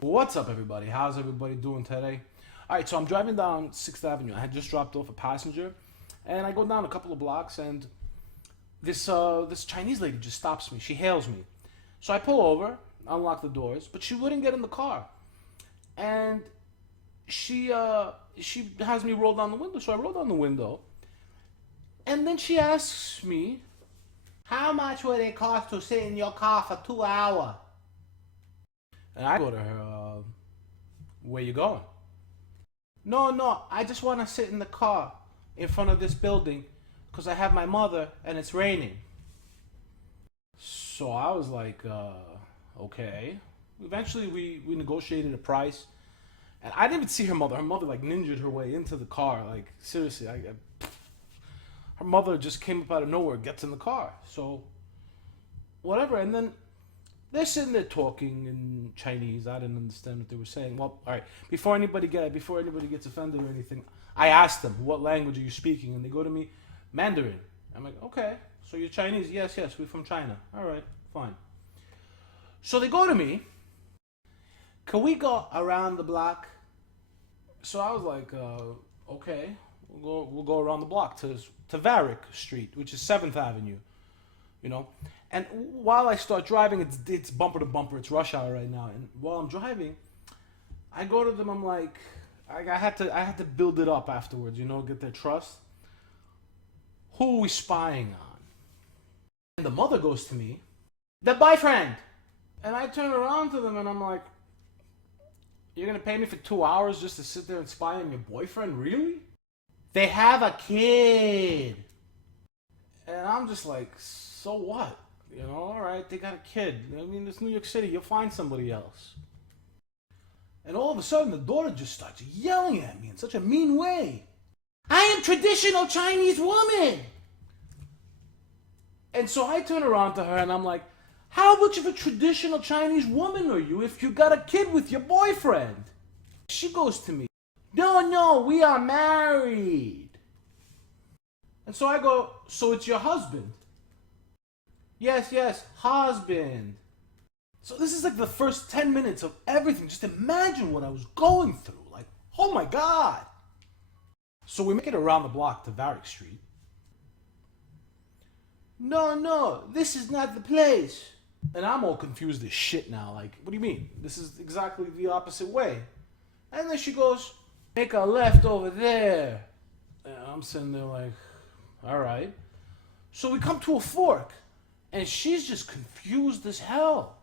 What's up, everybody? How's everybody doing today? All right, so I'm driving down 6th Avenue. I had just dropped off a passenger, and I go down a couple of blocks, and this Chinese lady just stops me. She hails me. So I pull over, unlock the doors, but she wouldn't get in the car. And she has me roll down the window. So I roll down the window, and then she asks me, "How much would it cost to sit in your car for 2 hours?" And I go to her, "Where you going?" No, I just want to sit in the car in front of this building because I have my mother and it's raining. So I was like, okay. Eventually we negotiated a price, and I didn't even see her mother. Her mother like ninjaed her way into the car. Like seriously, her mother just came up out of nowhere, gets in the car. So whatever, and then they're sitting there talking in Chinese. I didn't understand what they were saying. Well, all right. Before anybody gets offended or anything, I asked them, "What language are you speaking?" And they go to me, "Mandarin." I'm like, "Okay, so you're Chinese?" "Yes, we're from China." "All right, fine." So they go to me, "Can we go around the block?" So I was like, "Okay, we'll go around the block to Varick Street, which is 7th Avenue." You know, and while I start driving, it's bumper to bumper. It's rush hour right now, and while I'm driving, I go to them. I'm like, I had to build it up afterwards. You know, get their trust. "Who are we spying on?" And the mother goes to me, "The boyfriend." And I turn around to them and I'm like, "You're gonna pay me for 2 hours just to sit there and spy on your boyfriend? Really?" "They have a kid." And I'm just like, so what? You know, all right, they got a kid. I mean, it's New York City. You'll find somebody else. And all of a sudden, the daughter just starts yelling at me in such a mean way. "I am traditional Chinese woman." And so I turn around to her and I'm like, "How much of a traditional Chinese woman are you if you got a kid with your boyfriend?" She goes to me, No, we are married." And so I go, "So it's your husband?" Yes, husband." So this is like the first 10 minutes of everything. Just imagine what I was going through. Like, oh my God. So we make it around the block to Varick Street. No, this is not the place." And I'm all confused as shit now. Like, what do you mean? This is exactly the opposite way. And then she goes, "Make a left over there." And I'm sitting there like, all right. So we come to a fork, and she's just confused as hell.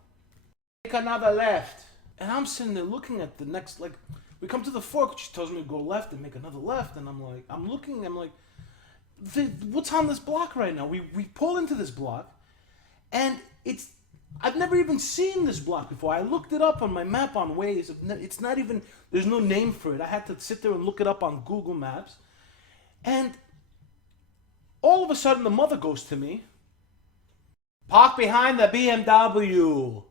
"Make another left." And I'm sitting there looking at the next, like, we come to the fork, she tells me to go left and make another left, and I'm like, I'm like, what's on this block right now? We pull into this block, and I've never even seen this block before. I looked it up on my map on Waze. It's not even, there's no name for it. I had to sit there and look it up on Google Maps. And all of a sudden, the mother goes to me, "Park behind the BMW."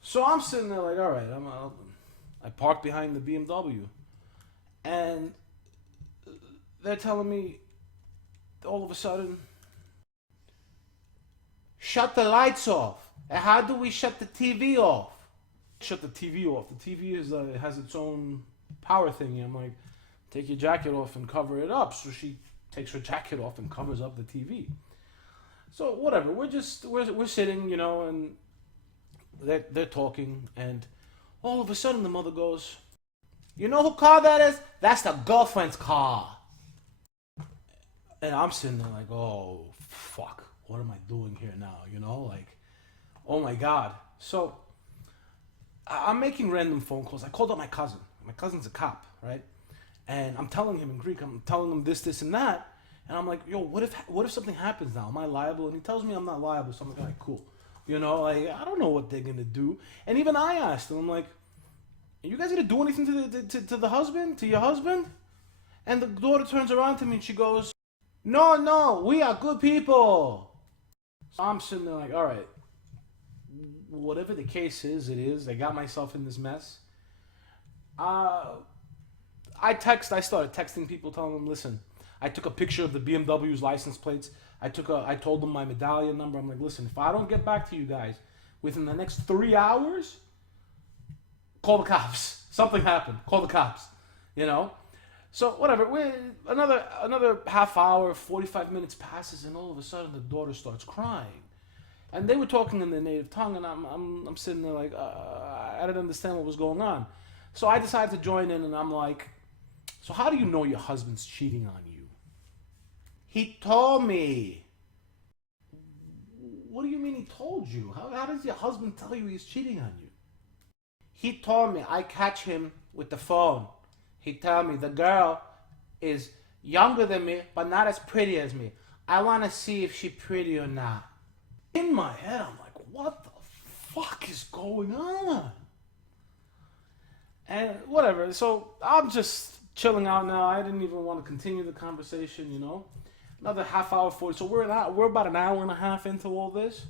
So I'm sitting there like, all right, I park behind the BMW. And they're telling me all of a sudden, "Shut the lights off." And how do we shut the TV off? Shut the TV off. The TV has its own power thingy. I'm like, "Take your jacket off and cover it up." So she takes her jacket off and covers up the TV. So whatever, we're sitting, you know, and they're talking, and all of a sudden the mother goes, "You know who car that is? That's the girlfriend's car." And I'm sitting there like, oh fuck, what am I doing here now? You know, like, oh my God. So I'm making random phone calls. I called up my cousin. My cousin's a cop, right? And I'm telling him in Greek, I'm telling him this and that. And I'm like, yo, what if something happens now? Am I liable? And he tells me I'm not liable. So I'm like, all right, cool. You know, like, I don't know what they're going to do. And even I asked him, I'm like, are you guys going to do anything to the husband, to your husband? And the daughter turns around to me and she goes, No, we are good people. So I'm sitting there like, all right, whatever the case is, it is. I got myself in this mess. I started texting people, telling them, listen, I took a picture of the BMW's license plates. I told them my medallion number. I'm like, listen, if I don't get back to you guys within the next 3 hours, call the cops. Something happened. Call the cops. You know? So whatever. Another half hour, 45 minutes passes, and all of a sudden the daughter starts crying. And they were talking in their native tongue, and I'm sitting there like, I didn't understand what was going on. So I decided to join in, and I'm like, so how do you know your husband's cheating on you? He told me. What do you mean he told you? How does your husband tell you he's cheating on you? He told me. I catch him with the phone. He tell me the girl is younger than me, but not as pretty as me. I want to see if she's pretty or not. In my head, I'm like, what the fuck is going on? And whatever. So I'm just chilling out now. I didn't even want to continue the conversation, you know. Another half hour, 40. So we're about an hour and a half into all this.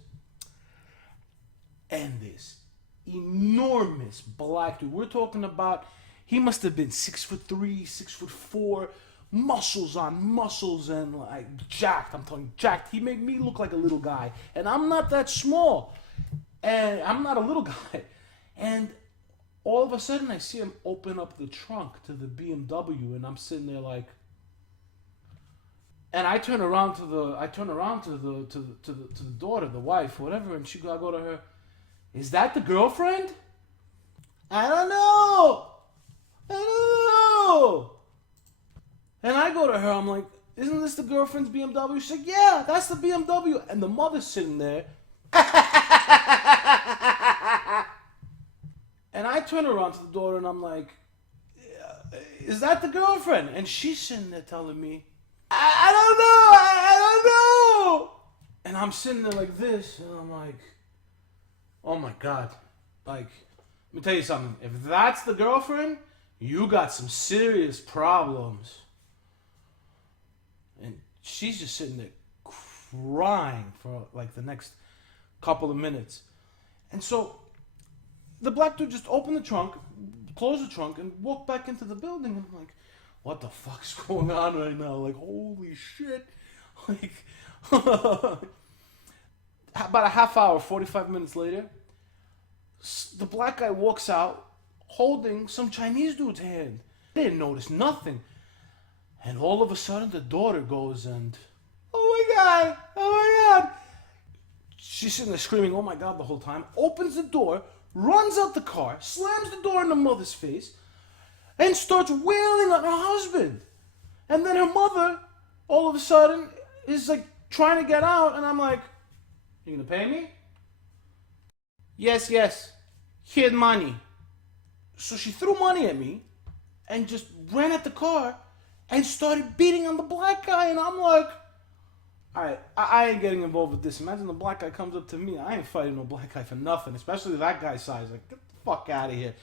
And this enormous black dude. We're talking about, he must have been 6'3", 6'4", muscles on muscles, and like jacked. I'm talking jacked. He made me look like a little guy, and I'm not that small, and I'm not a little guy. And all of a sudden, I see him open up the trunk to the BMW, and I'm sitting there like, and I turn around to the daughter, the wife, whatever, and I go to her, is that the girlfriend? I don't know. And I go to her, I'm like, isn't this the girlfriend's BMW? She's like, yeah, that's the BMW. And the mother's sitting there. And I turn around to the daughter and I'm like, is that the girlfriend? And she's sitting there telling me, I don't know. And I'm sitting there like this, and I'm like, oh my God. Like, let me tell you something. If that's the girlfriend, you got some serious problems. And she's just sitting there crying for like the next couple of minutes. And so the black dude just opened the trunk, closed the trunk, and walked back into the building. And I'm like, what the fuck's going on right now? Like, holy shit. Like, about a half hour, 45 minutes later, the black guy walks out holding some Chinese dude's hand. They didn't notice nothing. And all of a sudden, the daughter goes and, oh my God. She's sitting there screaming, oh my God, the whole time. Opens the door, runs out the car, slams the door in the mother's face, and starts wailing on her husband. And then her mother, all of a sudden, is like trying to get out, and I'm like, you gonna pay me? Yes. Here's money. So she threw money at me and just ran at the car and started beating on the black guy, and I'm like, alright, I ain't getting involved with this. Imagine the black guy comes up to me. I ain't fighting no black guy for nothing, especially that guy's size. Like, get the fuck out of here.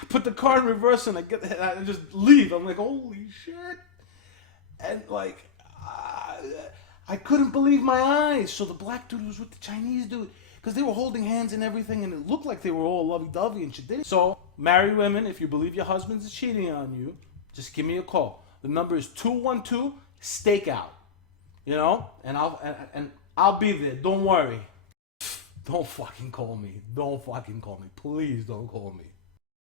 I put the car in reverse and I just leave. I'm like, holy shit. And like, I couldn't believe my eyes. So the black dude was with the Chinese dude, because they were holding hands and everything, and it looked like they were all lovey-dovey and shit. So, married women, if you believe your husband is cheating on you, just give me a call. The number is 212-STAKEOUT. You know? And I'll be there. Don't worry. Don't fucking call me. Please don't call me.